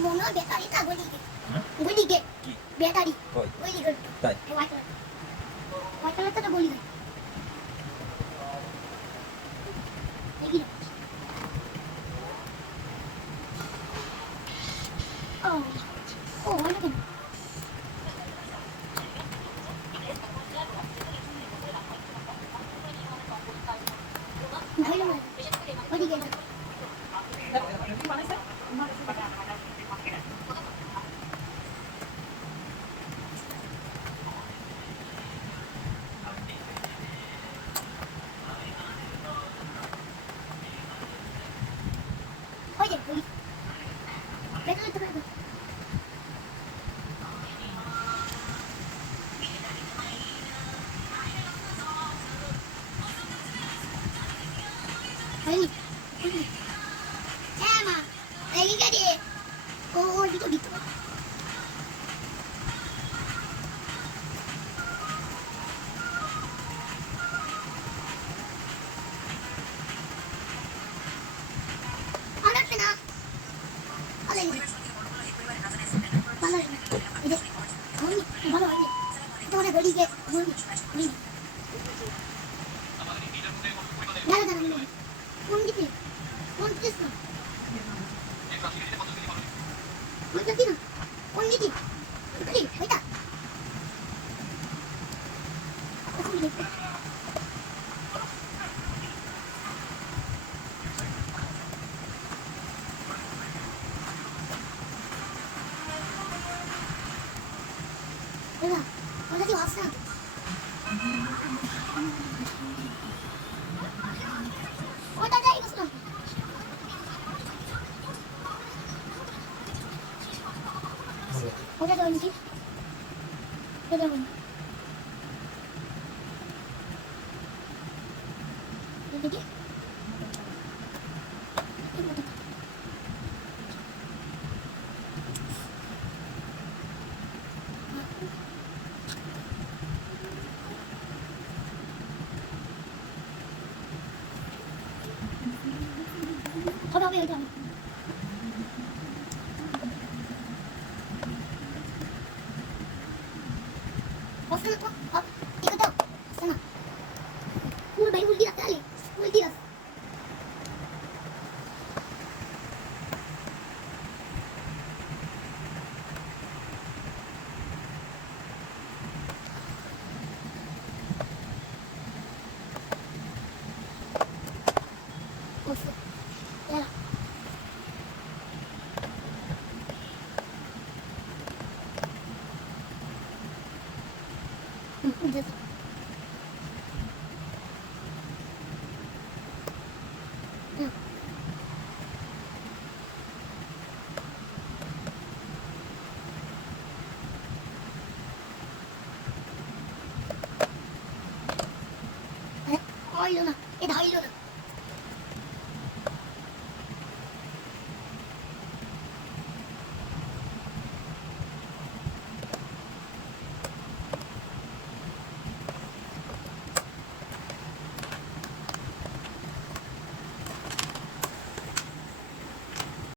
মনে হয় ব্যাটারিটা গলি গে হ্যাঁ? গলি গে কি ব্যাটারি কই গলি গে তাই হোয়াইট কালারটা তো গলি গে দেখি ও ও ওটা কেন ধইলো না গলি গে ওই যে গলি ব্যাটারি তো ব্যাটারি হয়নি হ্যাঁ মা এই গাড়ি ও দিতো দিতো না ভালো ভালো এই যে ভালো হয়নি তোমার গলি গে গলি দাঁড়া দাঁড়া কোন দিকে কোন দিকে কোন দিকে না কোন দিকে গলি ওইটা কোন দিকে এবার ওটা কি আসছে না ওটা যাই গেছিল ওটা যাই নাকি ওটা যাবো দেখি হবে হবে ওইটা হবে আসছে না তো ঠিক আছে আসছে না পুরো বাইরে উল্টি রাখতে আলে উল্টি রাখ ওসে এরা উঠে হইলো না এটা হইলো না